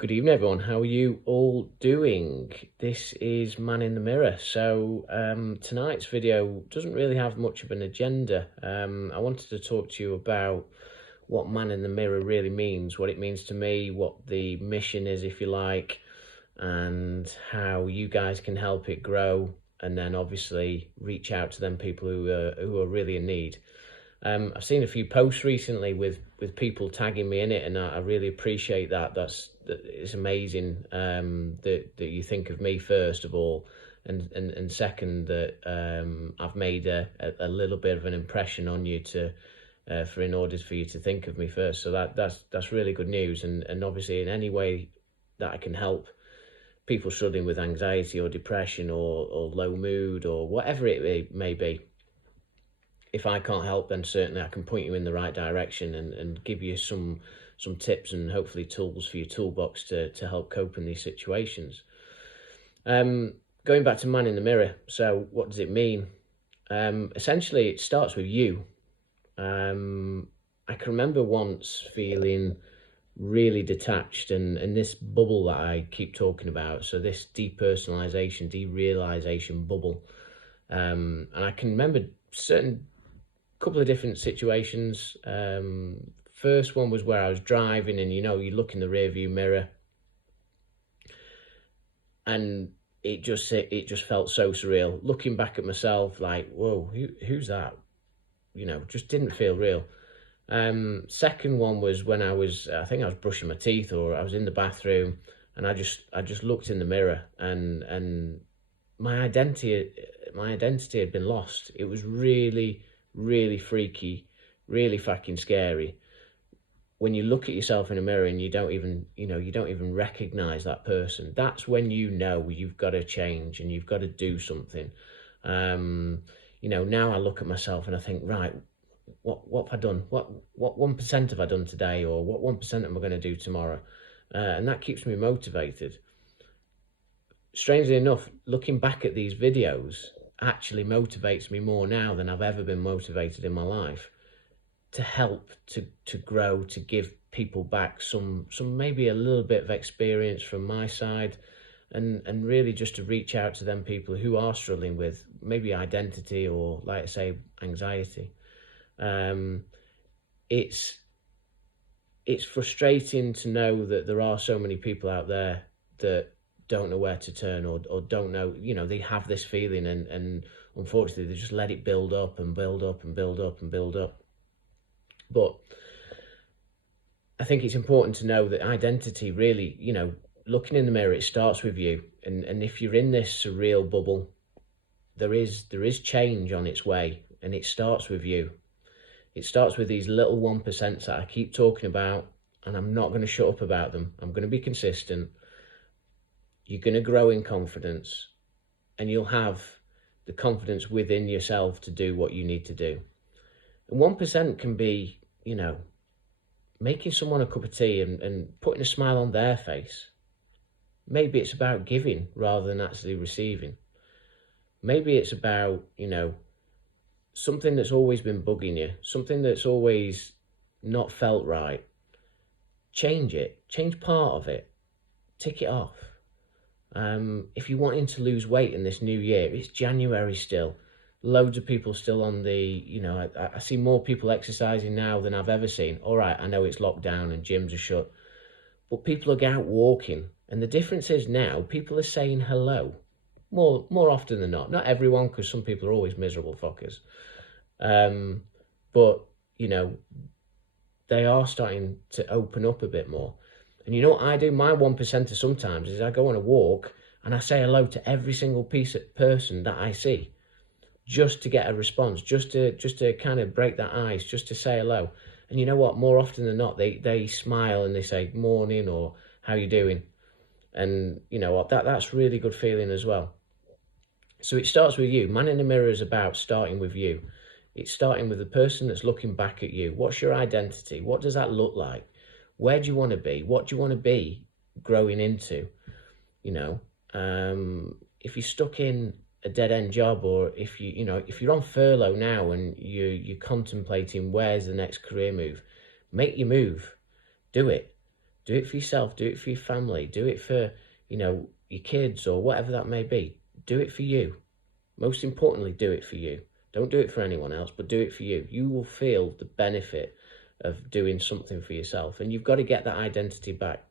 Good evening, everyone. How are you all doing? This is Man in the Mirror. So tonight's video doesn't really have much of an agenda. I wanted to talk to you about what Man in the Mirror really means, what it means to me, what the mission is, if you like, and how you guys can help it grow, and then obviously reach out to them people who are really in need. I've seen a few posts recently with people tagging me in it, and I really appreciate that. It's amazing that you think of me first of all, and second that I've made a little bit of an impression on you in order for you to think of me first. So that's really good news, and obviously in any way that I can help people struggling with anxiety or depression or low mood or whatever it may be. If I can't help, then certainly I can point you in the right direction and give you some tips and hopefully tools for your toolbox to help cope in these situations. Going back to Man in the Mirror, so what does it mean? Essentially, it starts with you. I can remember once feeling really detached and this bubble that I keep talking about, so this depersonalization, derealization bubble. And I can remember couple of different situations. First one was where I was driving, and you look in the rear view mirror, and it just felt so surreal. Looking back at myself, like, whoa, who's that? Just didn't feel real. Second one was when I think I was brushing my teeth, or I was in the bathroom, and I just looked in the mirror, and my identity had been lost. It was really freaky, really fucking scary when you look at yourself in a mirror and you don't even recognize that person. That's when you've got to change and you've got to do something. Now I look at myself and I think, right, what have I done? What 1% have I done today, or what 1% am I going to do tomorrow? And that keeps me motivated. Strangely enough, looking back at these videos actually motivates me more now than I've ever been motivated in my life, to help, to grow, to give people back some maybe a little bit of experience from my side, and really just to reach out to them people who are struggling with maybe identity or, like I say, anxiety. It's frustrating to know that there are so many people out there that don't know where to turn, or don't know, they have this feeling, and unfortunately they just let it build up and build up and build up and build up. But I think it's important to know that identity really, looking in the mirror, it starts with you. And if you're in this surreal bubble, there is change on its way, and it starts with you. It starts with these little 1% that I keep talking about, and I'm not going to shut up about them. I'm going to be consistent. You're going to grow in confidence, and you'll have the confidence within yourself to do what you need to do. And 1% can be, making someone a cup of tea and putting a smile on their face. Maybe it's about giving rather than actually receiving. Maybe it's about, something that's always been bugging you, something that's always not felt right. Change it, change part of it, tick it off. If you're wanting to lose weight in this new year, it's January still. Loads of people still on the, I see more people exercising now than I've ever seen. All right, I know it's locked down and gyms are shut, but people are out walking. And the difference is now people are saying hello more often than not. Not everyone, because some people are always miserable fuckers. But, they are starting to open up a bit more. And you know what I do? My 1%er sometimes is I go on a walk and I say hello to every single person that I see, just to get a response, just to kind of break that ice, just to say hello. And you know what? More often than not, they smile and they say morning or how you doing. And you know what? That's really good feeling as well. So it starts with you. Man in the Mirror is about starting with you. It's starting with the person that's looking back at you. What's your identity? What does that look like? Where do you want to be? What do you want to be growing into? If you're stuck in a dead-end job, or if you're on furlough now and you're contemplating where's the next career move, make your move, do it. Do it for yourself, do it for your family, do it for, you know, your kids or whatever that may be. Do it for you. Most importantly, do it for you. Don't do it for anyone else, but do it for you. You will feel the benefit of doing something for yourself, and you've got to get that identity back.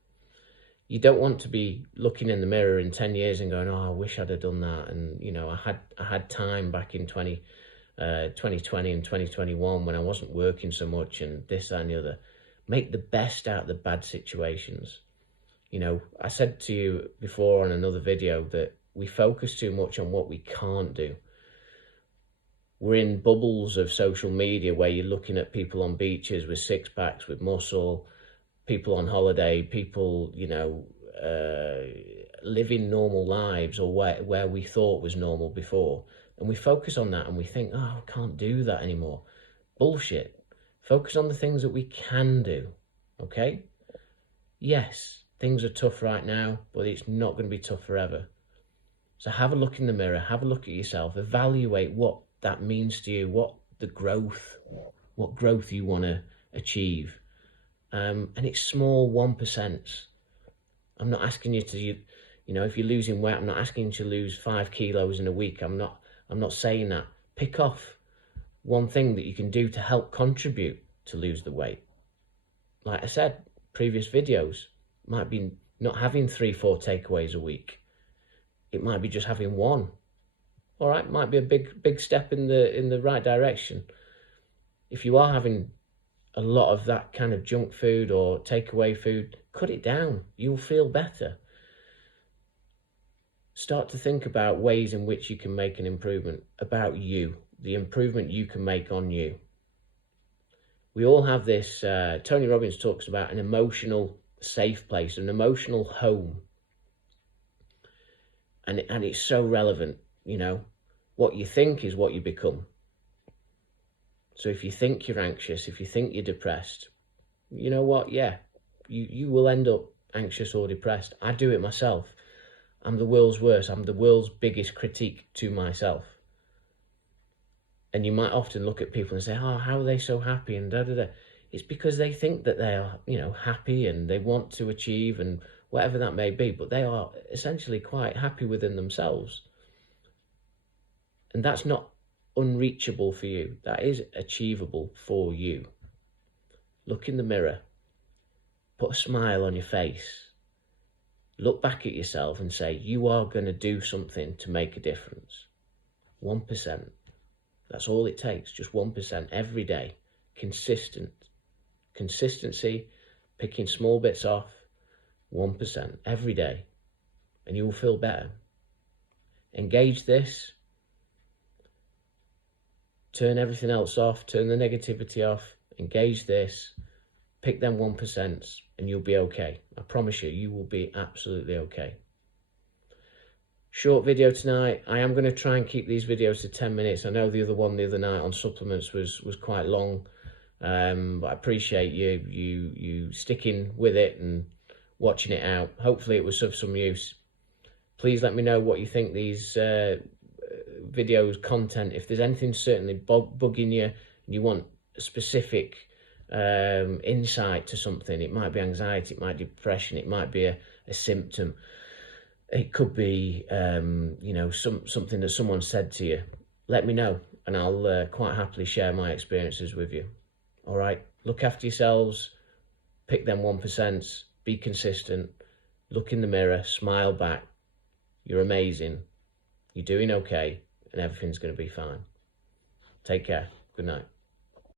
You don't want to be looking in the mirror in 10 years and going, oh, I wish I'd have done that. And, you know, I had time back in 2020 and 2021 when I wasn't working so much and this, that, and the other. Make the best out of the bad situations. You know, I said to you before on another video that we focus too much on what we can't do. We're in bubbles of social media where you're looking at people on beaches with six packs, with muscle, people on holiday, people, you know, living normal lives, or where we thought was normal before. And we focus on that and we think, oh, I can't do that anymore. Bullshit. Focus on the things that we can do, okay? Yes, things are tough right now, but it's not going to be tough forever. So have a look in the mirror, have a look at yourself, evaluate what that means to you, what growth you want to achieve. And it's small 1%. I'm not asking you to, you know, if you're losing weight, I'm not asking you to lose 5 kilos in a week. I'm not saying that. Pick off one thing that you can do to help contribute to lose the weight. Like I said, previous videos, might be not having 3-4 takeaways a week. It might be just having one. All right, might be a big step in the right direction. If you are having a lot of that kind of junk food or takeaway food, cut it down. You'll feel better. Start to think about ways in which you can make an improvement about you, the improvement you can make on you. We all have this, Tony Robbins talks about an emotional safe place, an emotional home. And it's so relevant, you know. What you think is what you become. So if you think you're anxious, if you think you're depressed, you know what? Yeah, you will end up anxious or depressed. I do it myself. I'm the world's worst. I'm the world's biggest critique to myself. And you might often look at people and say, oh, how are they so happy and da-da-da. It's because they think that they are, you know, happy and they want to achieve and whatever that may be, but they are essentially quite happy within themselves. And that's not unreachable for you. That is achievable for you. Look in the mirror. Put a smile on your face. Look back at yourself and say, you are going to do something to make a difference. 1%. That's all it takes. Just 1% every day. Consistent. Consistency. Picking small bits off. 1% every day. And you will feel better. Engage this. Turn everything else off, turn the negativity off, engage this, pick them 1% and you'll be okay. I promise you, you will be absolutely okay. Short video tonight. I am going to try and keep these videos to 10 minutes. I know the other one the other night on supplements was quite long, but I appreciate you sticking with it and watching it out. Hopefully it was of some use. Please let me know what you think these videos, content, if there's anything certainly bugging you and you want a specific insight to something. It might be anxiety, it might be depression, it might be a symptom, it could be you know, something that someone said to you. Let me know and I'll quite happily share my experiences with you. All right, look after yourselves, pick them 1%, be consistent, look in the mirror, smile back. You're amazing, you're doing okay, and everything's going to be fine. Take care. Good night.